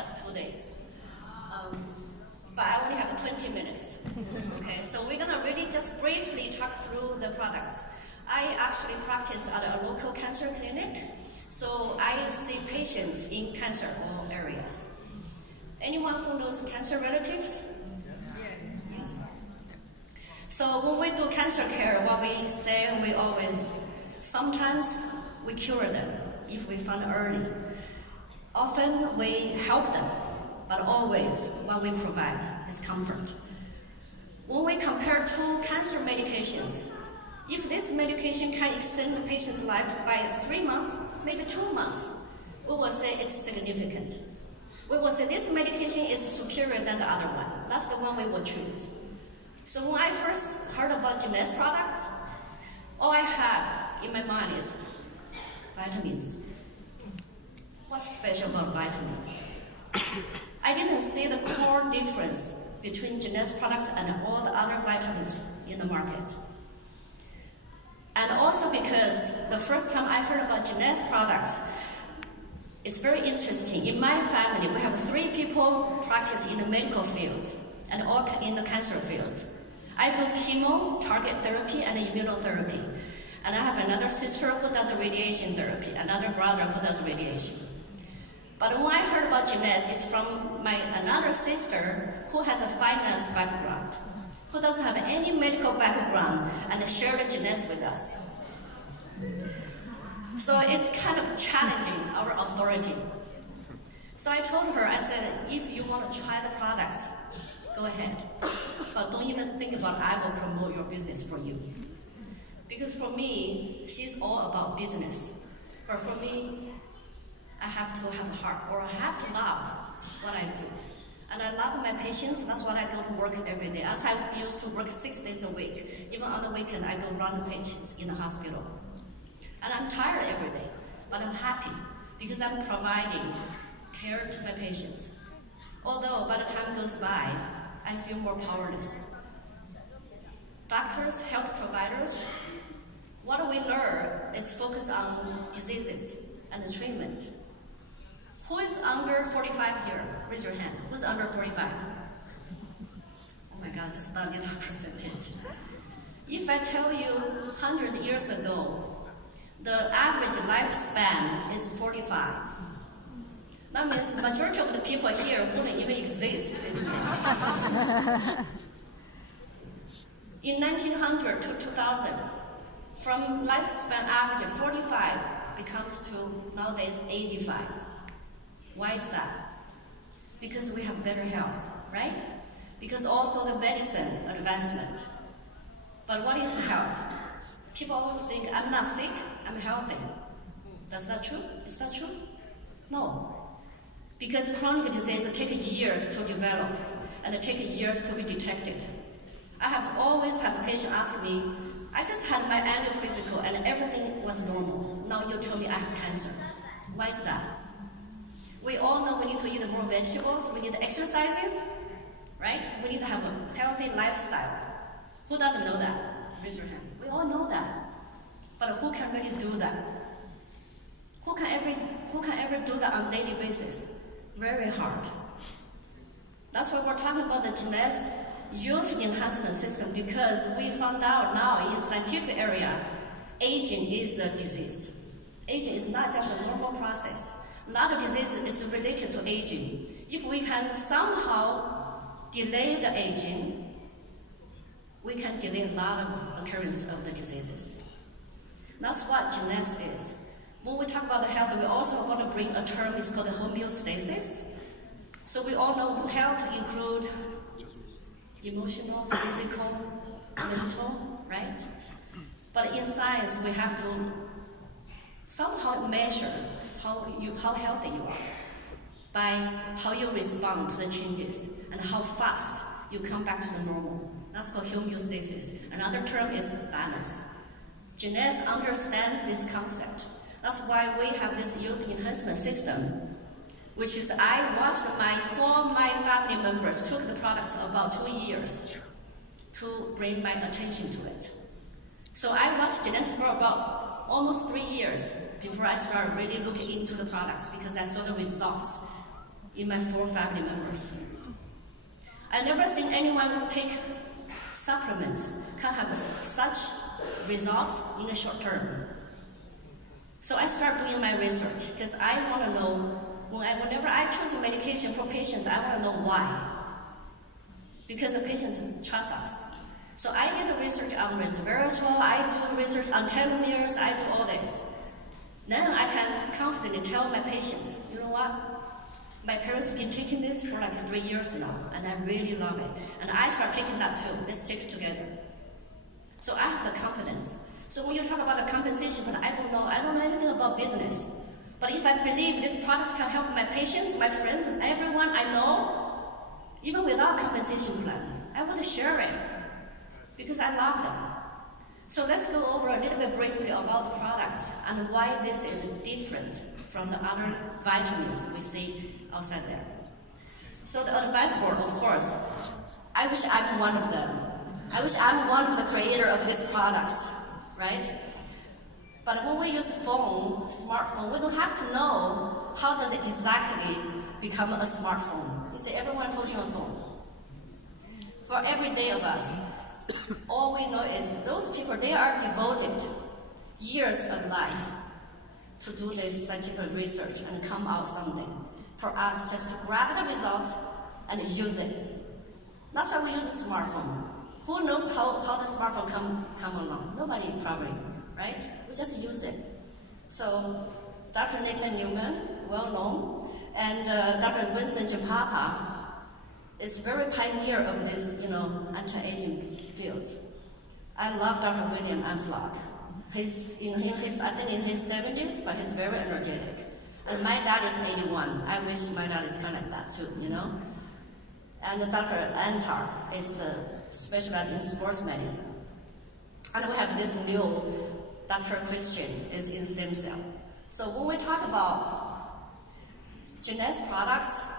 just 2 days. But I only have 20 minutes. Okay, so we're gonna really just briefly talk through the products. I actually practice at a local cancer clinic, so I see patients in cancer all areas. Anyone who knows cancer relatives? Yes. So when we do cancer care, what we say, we always, sometimes we cure them if we find early. Often we help them, but always what we provide is comfort. When we compare two cancer medications, if this medication can extend the patient's life by 3 months, maybe 2 months, we will say it's significant. We will say this medication is superior than the other one. That's the one we will choose. So when I first heard about Jeunesse products, all I had in my mind is vitamins. What's special about vitamins? I didn't see the core difference between Jeunesse products and all the other vitamins in the market. And also because the first time I heard about Jeunesse products, it's very interesting. In my family, we have 3 people practice in the medical field and all in the cancer field. I do chemo, target therapy, and immunotherapy. And I have another sister who does radiation therapy, another brother who does radiation. But when I heard about Jeunesse, it's from another sister who has a finance background, who doesn't have any medical background, and shared Jeunesse with us. So it's kind of challenging our authority. So I told her, I said, if you want to try the products, go ahead. But don't even think about I will promote your business for you. Because for me, she's all about business. But for me, I have to have a heart, or I have to love what I do. And I love my patients, that's why I go to work every day. As I used to work 6 days a week. Even on the weekend, I go run the patients in the hospital. And I'm tired every day, but I'm happy because I'm providing care to my patients. Although by the time goes by, I feel more powerless. Doctors, health providers, what we learn is focus on diseases and the treatment. Who is under 45 here? Raise your hand. Who's under 45? Oh my God, just not get a percentage. If I tell you 100 years ago, the average lifespan is 45. That means the majority of the people here wouldn't even exist anymore. In 1900 to 2000, from lifespan average 45 becomes to nowadays 85. Why is that? Because we have better health, right? Because also the medicine advancement. But what is health? People always think, I'm not sick, I'm healthy. That's not true? Is that true? No. Because chronic disease takes years to develop and it takes years to be detected. I have always had a patient ask me, I just had my annual physical and everything was normal. Now you tell me I have cancer. Why is that? We all know we need to eat more vegetables, we need exercises, right? We need to have a healthy lifestyle. Who doesn't know that? Raise your hand. We all know that. But who can really do that? Who can ever do that on a daily basis? Very hard. That's why we're talking about the Jeunesse youth enhancement system, because we found out now in scientific area, aging is a disease. Aging is not just a normal process. A lot of disease is related to aging. If we can somehow delay the aging, we can delay a lot of occurrence of the diseases. That's what Jeunesse is. When we talk about the health, we also want to bring a term, it's called homeostasis. So we all know health include emotional, physical, mental, right? But in science, we have to somehow measure how healthy you are by how you respond to the changes and how fast you come back to the normal. That's called homeostasis. Another term is balance. Jeunesse understands this concept. That's why we have this youth enhancement system, which is I watched my family members took the products about 2 years to bring my attention to it. So I watched Jeunesse for about almost 3 years before I started really looking into the products because I saw the results in my 4 family members. I never seen anyone who take supplements can have such results in the short term. So I start doing my research because I want to know, whenever I choose a medication for patients, I want to know why. Because the patients trust us. So I did the research on resveratrol, I do the research on telomeres, I do all this. Then I can confidently tell my patients, you know what? My parents have been taking this for like 3 years now, and I really love it. And I start taking that too. Let's take it together. So I have the confidence. So when you talk about the compensation, but I don't know anything about business. But if I believe these products can help my patients, my friends, and everyone I know, even without compensation plan, I would share it because I love them. So let's go over a little bit briefly about the products and why this is different from the other vitamins we see outside there. So the advice board, of course, I wish I'm one of them. I wish I'm one of the creator of these products, right? But when we use phone, smartphone, we don't have to know how does it exactly become a smartphone. You see, everyone holding a phone. For every day of us, all we know is those people, they are devoted years of life to do this scientific research and come out something. For us just to grab the results and use it. That's why we use a smartphone. Who knows how the smartphone come along? Nobody probably, right? We just use it. So Dr. Nathan Newman, well known, and Dr. Vincent Japapa is very pioneer of this, anti-aging field. I love Dr. William Amslock. He's I think in his 70s, but he's very energetic. And my dad is 81. I wish my dad is kind of like that too, And Dr. Antar is specialized in sports medicine. And we have this new Dr. Christian is in stem cell. So when we talk about Jeunesse products,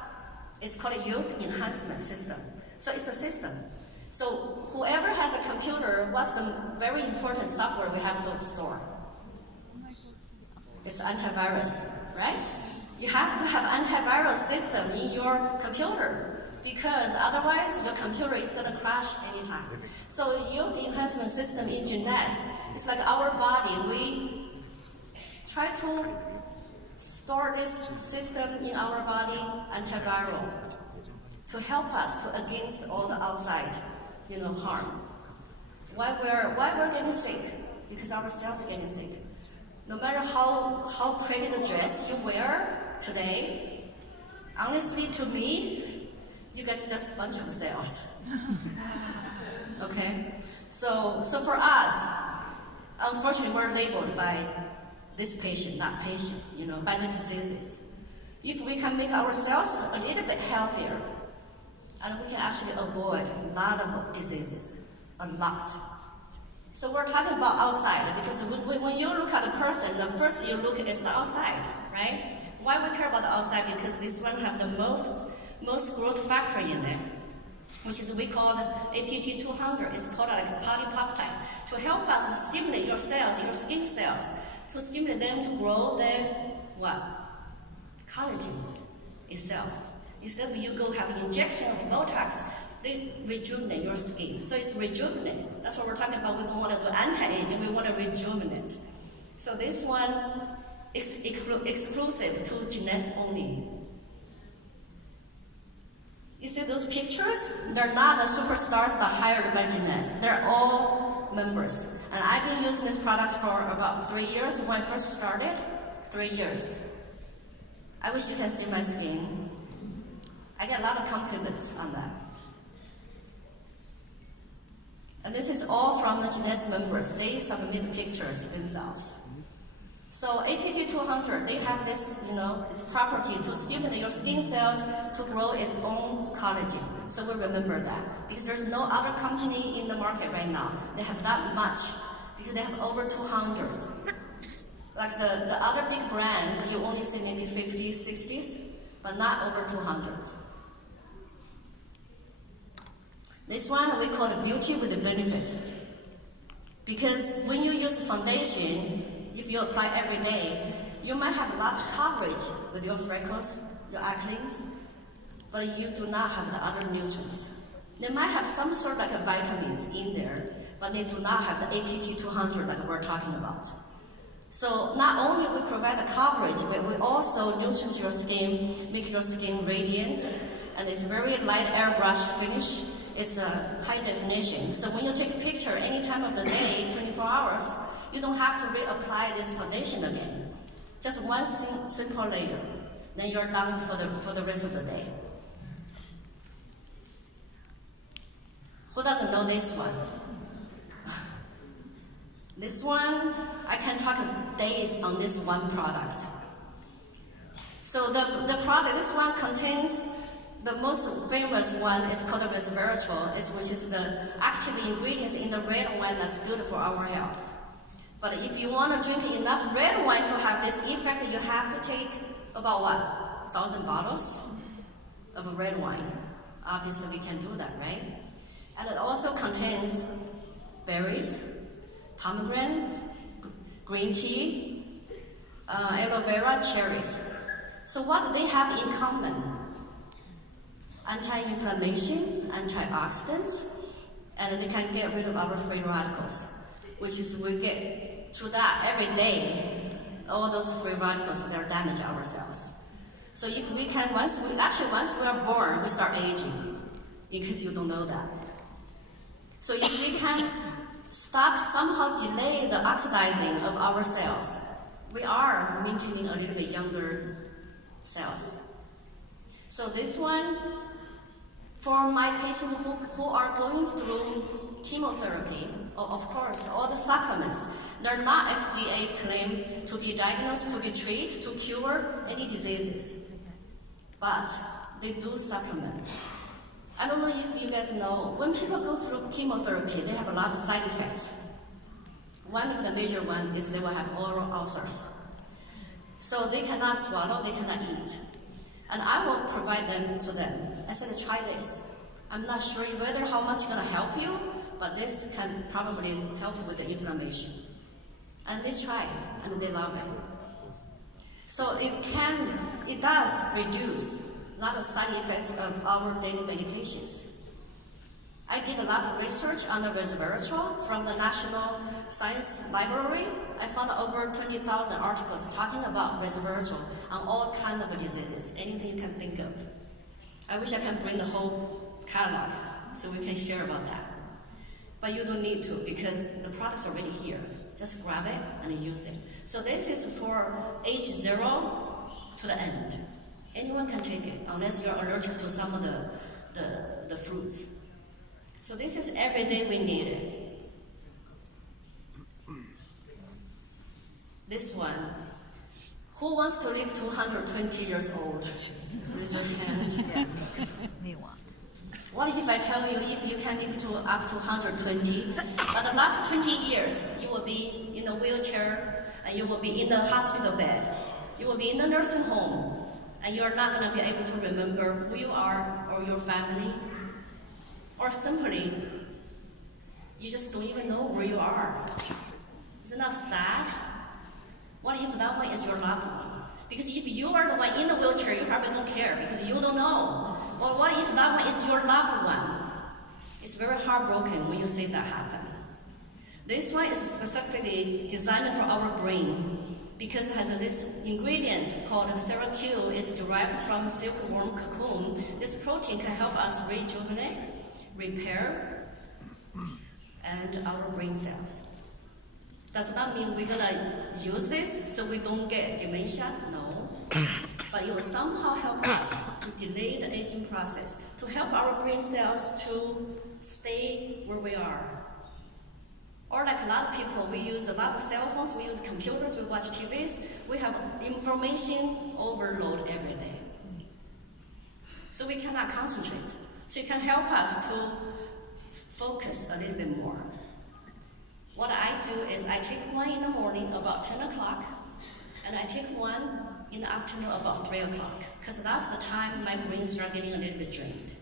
it's called a youth enhancement system. So it's a system. So whoever has a computer, what's the very important software we have to store? It's antivirus, right? You have to have antivirus system in your computer because otherwise your computer is going to crash anytime. So youth enhancement system in Jeunesse, it's like our body. We try to store this system in our body, antiviral, to help us to against all the outside, harm. Why we're getting sick? Because our cells are getting sick. No matter how pretty the dress you wear today, honestly, to me, you guys are just a bunch of cells. Okay? So for us, unfortunately, we're labeled by this patient, that patient, by the diseases. If we can make ourselves a little bit healthier, and we can actually avoid a lot of diseases, a lot. So we're talking about outside, because when you look at a person, the first you look is the outside, right? Why we care about the outside? Because this one have the most growth factor in it, which is we call the APT200. It's called like a polypeptide to help us to stimulate your cells, your skin cells, to stimulate them to grow the what? Collagen itself. Instead of you go have an injection of Botox, they rejuvenate your skin. So it's rejuvenate. That's what we're talking about. We don't want to do anti-aging, we want to rejuvenate. So this one is exclusive to Jeunesse only. You see those pictures? They're not the superstars that hired by Jeunesse. They're all members. And I've been using these products for about 3 years. When I first started, 3 years. I wish you can see my skin. I get a lot of compliments on that. And this is all from the Jeunesse members. They submit pictures themselves. So APT200, they have this, property to stimulate your skin cells to grow its own collagen. So we remember that. Because there's no other company in the market right now. They have that much. Because they have over 200. Like the other big brands, you only see maybe 50s, 60s, but not over 200. This one we call the beauty with the benefits. Because when you use foundation, if you apply every day, you might have a lot of coverage with your freckles, your acne, but you do not have the other nutrients. They might have some sort of like vitamins in there, but they do not have the APT 200 like we're talking about. So not only we provide the coverage, but we also nutrient your skin, make your skin radiant, and it's very light airbrush finish. It's a high definition. So when you take a picture any time of the day, 24 hours, you don't have to reapply this foundation again. Just one simple layer. Then you're done for the rest of the day. Who doesn't know this one? This one, I can talk days on this one product. So the product, this one contains the most famous one is called resveratrol, which is the active ingredients in the red wine that's good for our health. But if you want to drink enough red wine to have this effect, you have to take about 1,000 bottles of red wine. Obviously, we can do that, right? And it also contains berries, pomegranate, green tea, aloe vera, cherries. So what do they have in common? Anti-inflammation, antioxidants, and they can get rid of our free radicals, which is we get to that every day. All those free radicals that damage our cells. So if we can, once we are born, we start aging, in case you don't know that. So if we can stop, somehow delay the oxidizing of our cells, we are maintaining a little bit younger cells. So this one, for my patients who are going through chemotherapy, of course, all the supplements, they're not FDA claimed to be diagnosed, to be treated, to cure any diseases. But they do supplement. I don't know if you guys know, when people go through chemotherapy, they have a lot of side effects. One of the major ones is they will have oral ulcers. So they cannot swallow, they cannot eat. And I will provide them to them. I said, try this. I'm not sure whether how much it's gonna help you, but this can probably help you with the inflammation. And they try it, and they love it. So it does reduce a lot of side effects of our daily medications. I did a lot of research on the resveratrol from the National Science Library. I found over 20,000 articles talking about resveratrol on all kinds of diseases, anything you can think of. I wish I can bring the whole catalog so we can share about that. But you don't need to because the product's already here. Just grab it and use it. So this is for age 0 to the end. Anyone can take it unless you're allergic to some of the fruits. So this is every day we need it. This one. Who wants to live to 120 years old? Raise your hand. Yeah, me want. What if I tell you if you can live to up to 120, but the last 20 years you will be in a wheelchair and you will be in the hospital bed, you will be in the nursing home, and you're not going to be able to remember who you are or your family, or simply you just don't even know where you are. Isn't that sad? What if that one is your loved one? Because if you are the one in the wheelchair, you probably don't care because you don't know. Or what if that one is your loved one? It's very heartbroken when you see that happen. This one is specifically designed for our brain because it has this ingredient called Seracue. It's derived from silkworm cocoon. This protein can help us rejuvenate, repair, and our brain cells. Does that mean we're gonna use this so we don't get dementia? No. But it will somehow help us to delay the aging process, to help our brain cells to stay where we are. Or like a lot of people, we use a lot of cell phones, we use computers, we watch TVs, we have information overload every day. So we cannot concentrate. So it can help us to focus a little bit more. What I do is I take one in the morning about 10 o'clock, and I take one in the afternoon about 3 o'clock, because that's the time my brain starts getting a little bit drained.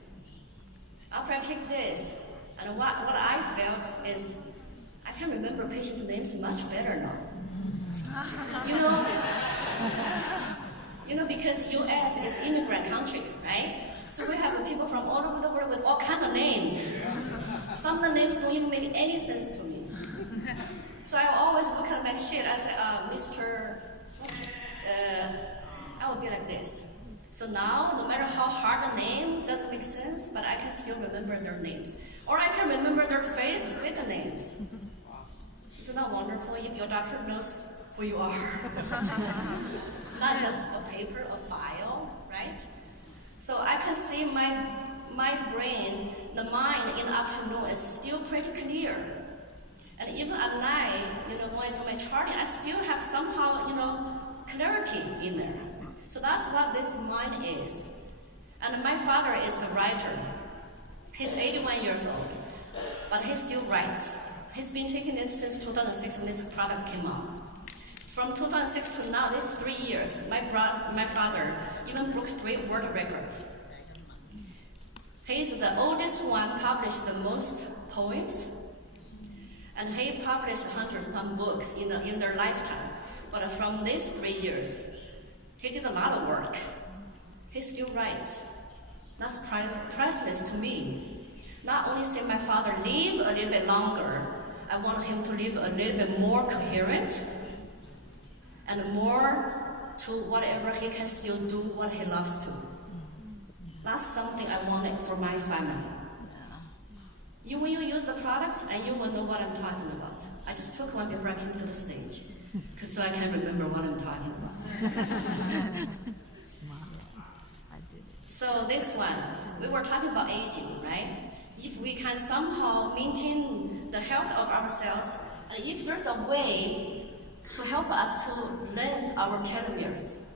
After I take this, and what I felt is I can remember patients' names much better now. You know, because U.S. is immigrant country, right? So we have people from all over the world with all kinds of names. Some of the names don't even make any sense to me. So I always look at my sheet. I say, Mr. I will be like this. So now, no matter how hard the name doesn't make sense, but I can still remember their names. Or I can remember their face with the names. Isn't that wonderful if your doctor knows who you are? Not just a paper, a file, right? So I can see my brain, the mind in the afternoon is still pretty clear. And even at night, when I do my charting, I still have somehow, clarity in there. So that's what this mind is. And my father is a writer. He's 81 years old, but he still writes. He's been taking this since 2006 when this product came out. From 2006 to now, these 3 years, my father even broke 3 world records. He's the oldest one, published the most poems, and he published hundreds of books in their lifetime. But from these 3 years, he did a lot of work. He still writes. That's priceless to me. Not only see my father live a little bit longer, I want him to live a little bit more coherent and more to whatever he can still do what he loves to. That's something I wanted for my family. You will use the products and you will know what I'm talking about. I just took one before I came to the stage, so I can remember what I'm talking about. So this one, we were talking about aging, right? If we can somehow maintain the health of ourselves, and if there's a way to help us to lengthen our telomeres,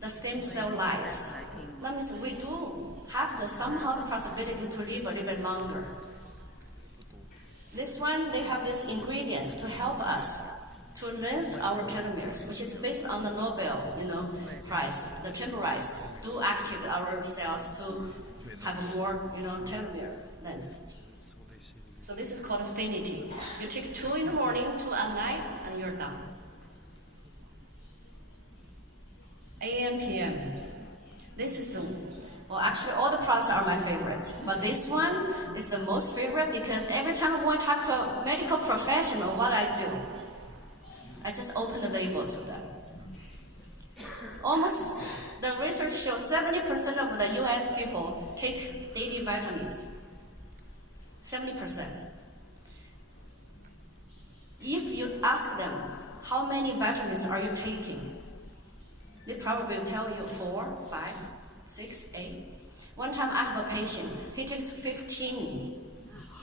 the stem cell lives, that means we do have somehow the possibility to live a little bit longer. This one, they have these ingredients to help us to lengthen our telomeres, which is based on the Nobel, Prize. The telomeres do activate our cells to have more, telomere length. So this is called affinity. You take 2 in the morning, 2 at night, and you're done. AM, PM. This is actually all the products are my favorites, but this one is the most favorite because every time I want to talk to a medical professional, what I do, I just open the label to them. The research shows 70% of the US people take daily vitamins. 70%. If you ask them, how many vitamins are you taking? They probably will tell you 4, 5, 6, 8. One time I have a patient, he takes 15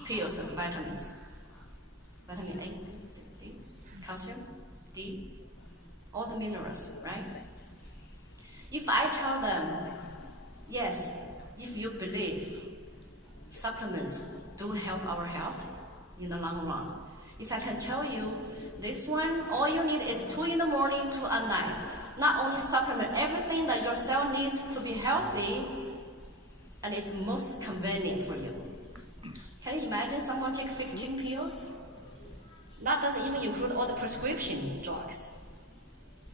pills of vitamins. Vitamin A, B, C, D, calcium, D, all the minerals, right? If I tell them, yes, if you believe supplements do help our health in the long run, if I can tell you this one, all you need is 2 in the morning, 2 at night. Not only supplement everything that your cell needs to be healthy, and it's most convenient for you. Can you imagine someone take 15 pills? That doesn't even include all the prescription drugs.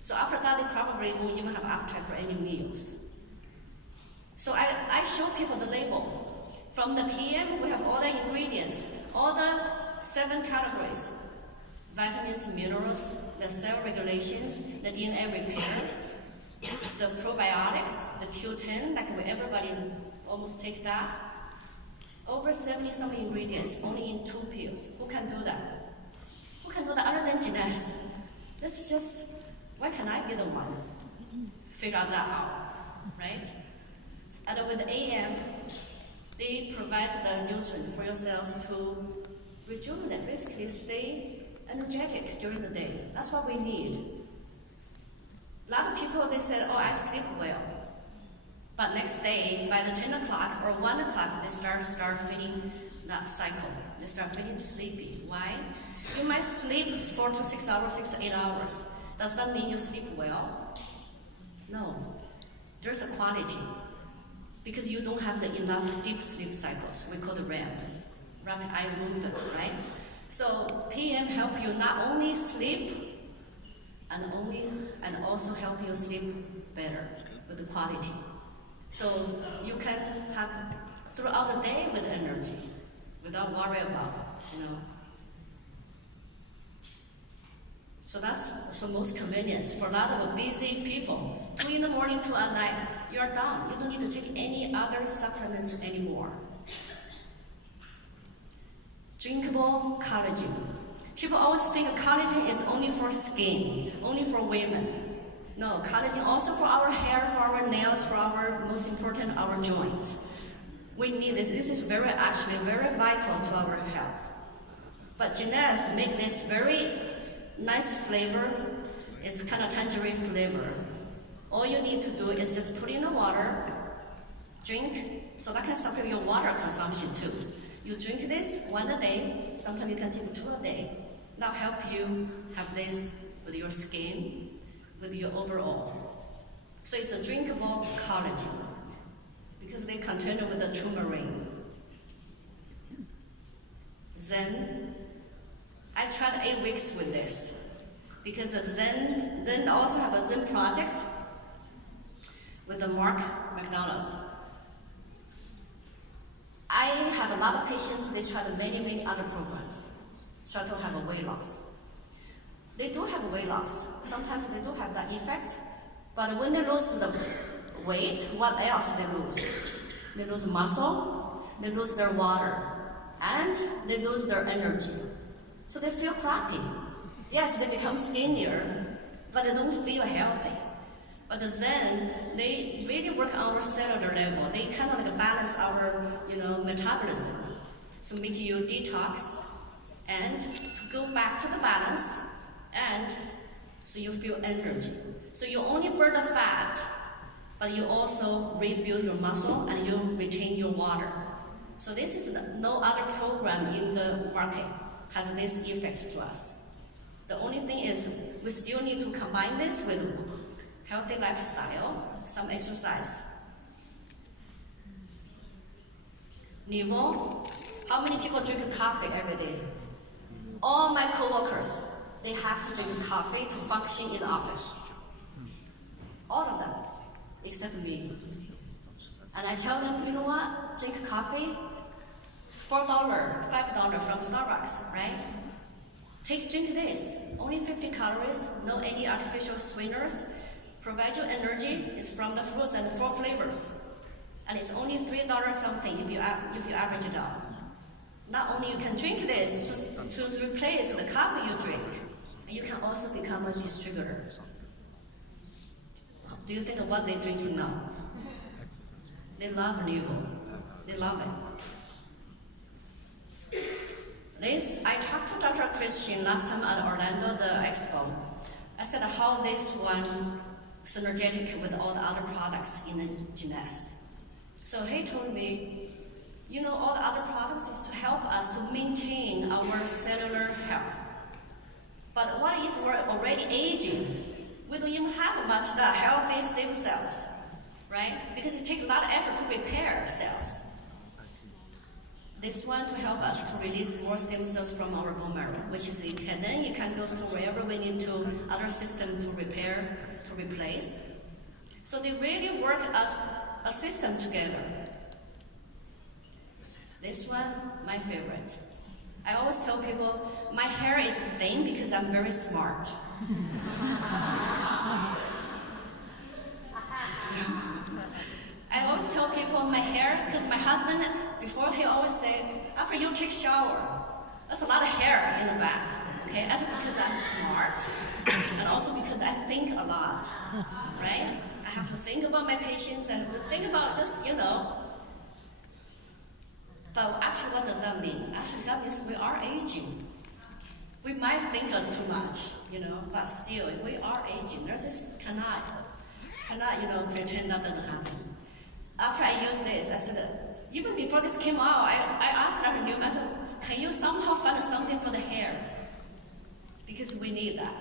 So after that, they probably won't even have appetite for any meals. So I show people the label. From the PM, we have all the ingredients, all the 7 categories. Vitamins, minerals, the cell regulations, the DNA repair, the probiotics, the Q10, like everybody almost take that. Over 70-some ingredients, only in 2 pills. Who can do that? Who can do that other than Jeunesse? This is just, why can't I be the one? Figure that out, right? And with the AM, they provide the nutrients for your cells to rejuvenate, basically stay energetic during the day. That's what we need. A lot of people, they said, I sleep well. But next day, by the 10 o'clock or 1 o'clock, they start feeling that cycle. They start feeling sleepy. Why? You might sleep 4 to 6 hours, 6 to 8 hours. Does that mean you sleep well? No. There's a quality. Because you don't have enough deep sleep cycles. We call it REM, rapid eye movement, right? So PM help you not only sleep, and also help you sleep better with the quality. So you can have throughout the day with energy, without worry about it, So that's the most convenience for a lot of busy people. 2 in the morning, 2 at night, you're done. You don't need to take any other supplements anymore. Drinkable collagen. People always think collagen is only for skin, only for women. No, collagen also for our hair, for our nails, for our, most important, our joints. We need this. This is actually very vital to our health. But Jeunesse make this very nice flavor. It's kind of tangerine flavor. All you need to do is just put in the water, drink, so that can support your water consumption too. You drink this 1 a day, sometimes you can take 2 a day. That help you have this with your skin, with your overall. So it's a drinkable collagen because they contain with the turmeric. Then I tried 8 weeks with this because then also have a Zen project with the Mark McDonald's. I have a lot of patients, they tried many other programs, try to have a weight loss. They do have weight loss. Sometimes they do have that effect, but when they lose the weight, what else they lose? They lose muscle, they lose their water, and they lose their energy. So they feel crappy. Yes, they become skinnier, but they don't feel healthy. But then they really work on our cellular level. They kind of like balance our, metabolism. So make you detox and to go back to the balance, and so you feel energy. So you only burn the fat, but you also rebuild your muscle and you retain your water. So this is no other program in the market has this effect to us. The only thing is we still need to combine this with healthy lifestyle, some exercise. Niveau, how many people drink coffee every day? All my coworkers, they have to drink coffee to function in the office. All of them, except me. And I tell them, you know what? Drink coffee, $4, $5 from Starbucks, right? Drink this, only 50 calories, no any artificial sweeteners. Provide you energy, it's from the fruits and 4 flavors. And it's only $3 something if you average it out. Not only you can drink this to replace the coffee you drink, you can also become a distributor. Do you think of what they're drinking now? They love Nivo. They love it. This, I talked to Dr. Christian last time at Orlando, the expo. I said how this one synergetic with all the other products in the Jeunesse. So he told me, all the other products is to help us to maintain our cellular health. But what if we're already aging? We don't even have much that healthy stem cells, right? Because it takes a lot of effort to repair cells. This one to help us to release more stem cells from our bone marrow, which is then it can go to wherever we need to, other system to repair, to replace. So they really work as a system together. This one, my favorite. I always tell people, my hair is thin because I'm very smart. I always tell people my hair, because my husband, before he always say, after you take shower, that's a lot of hair in the bath. Okay, that's because I'm smart, and also because I think a lot, right? I have to think about my patients and think about just, But actually, what does that mean? Actually, that means we are aging. We might think too much, but still, we are aging. There's just cannot, pretend that doesn't happen. After I used this, I said, even before this came out, I asked her, I said, can you somehow find something for the hair? Because we need that.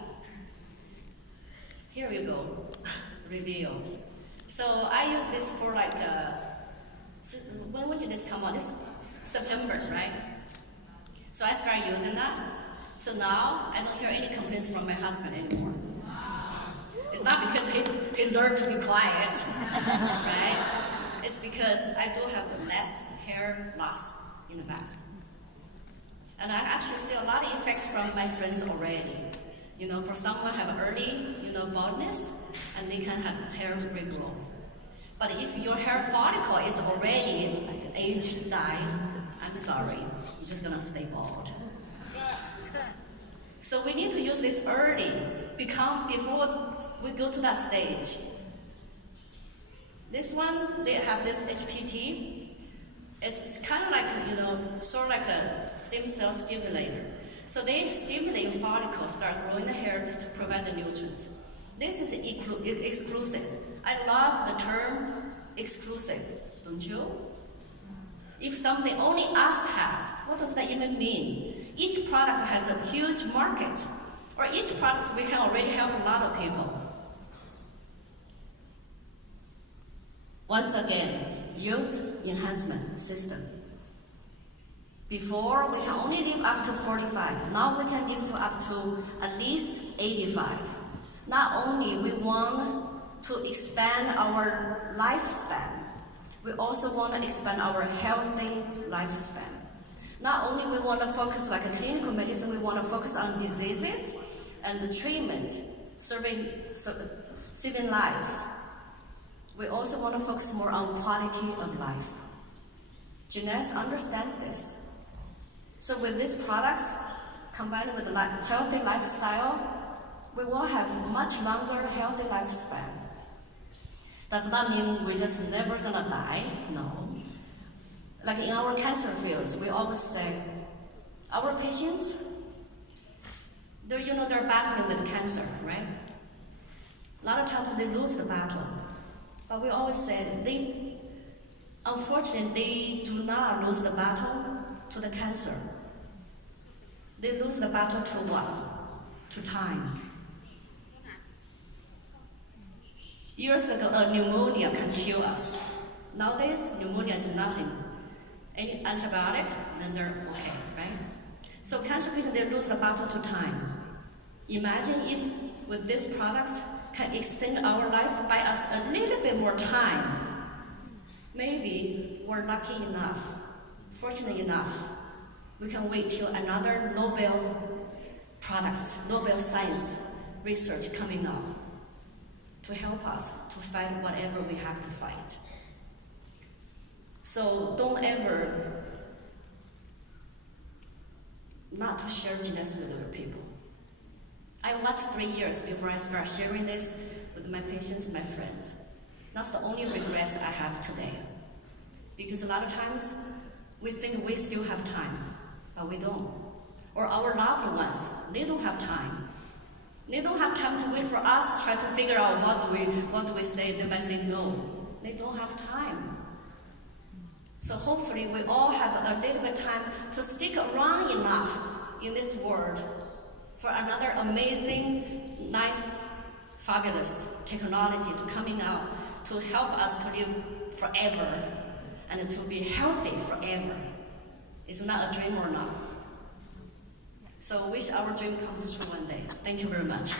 Here we go, reveal. So I use this for when did this come out? This September, right? So I started using that. So now I don't hear any complaints from my husband anymore. It's not because he learned to be quiet, right? It's because I do have less hair loss in the back. And I actually see a lot of effects from my friends already. For someone have early, baldness, and they can have hair regrow. But if your hair follicle is already like aged, died, I'm sorry, you're just gonna stay bald. So we need to use this early, before we go to that stage. This one, they have this HPT. It's kind of like, sort of like a stem cell stimulator. So they stimulate your follicles, start growing the hair to provide the nutrients. This is exclusive. I love the term exclusive, don't you? If something only us have, what does that even mean? Each product has a huge market, or each product we can already help a lot of people. Once again, youth enhancement system. Before, we can only live up to 45. Now we can live to up to at least 85. Not only we want to expand our lifespan, we also want to expand our healthy lifespan. Not only we want to focus like a clinical medicine, we want to focus on diseases and the treatment, saving lives. We also want to focus more on quality of life. Jeunesse understands this. So with these products, combined with the healthy lifestyle, we will have much longer healthy lifespan. Does not mean we're just never gonna die, no. Like in our cancer fields, we always say, our patients, they're battling with cancer, right? A lot of times they lose the battle. But we always say, unfortunately, they do not lose the battle to the cancer. They lose the battle to what? To time. Years ago, pneumonia can kill us. Nowadays, pneumonia is nothing. Any antibiotic, then they're okay, right? So cancer patients, they lose the battle to time. Imagine if with these products can extend our life by us a little bit more time. Maybe we're lucky enough, fortunate enough, we can wait till another Nobel Science research coming up to help us to fight whatever we have to fight. So don't ever not to share Jeunesse with other people. I watched 3 years before I start sharing this with my patients, my friends. That's the only regrets I have today. Because a lot of times, we think we still have time, but we don't. Or our loved ones, they don't have time. They don't have time to wait for us to try to figure out what do we say. They might say no. They don't have time. So hopefully we all have a little bit of time to stick around enough in this world for another amazing, nice, fabulous technology to coming out to help us to live forever and to be healthy forever. It's not a dream or not. So wish our dream come true one day. Thank you very much.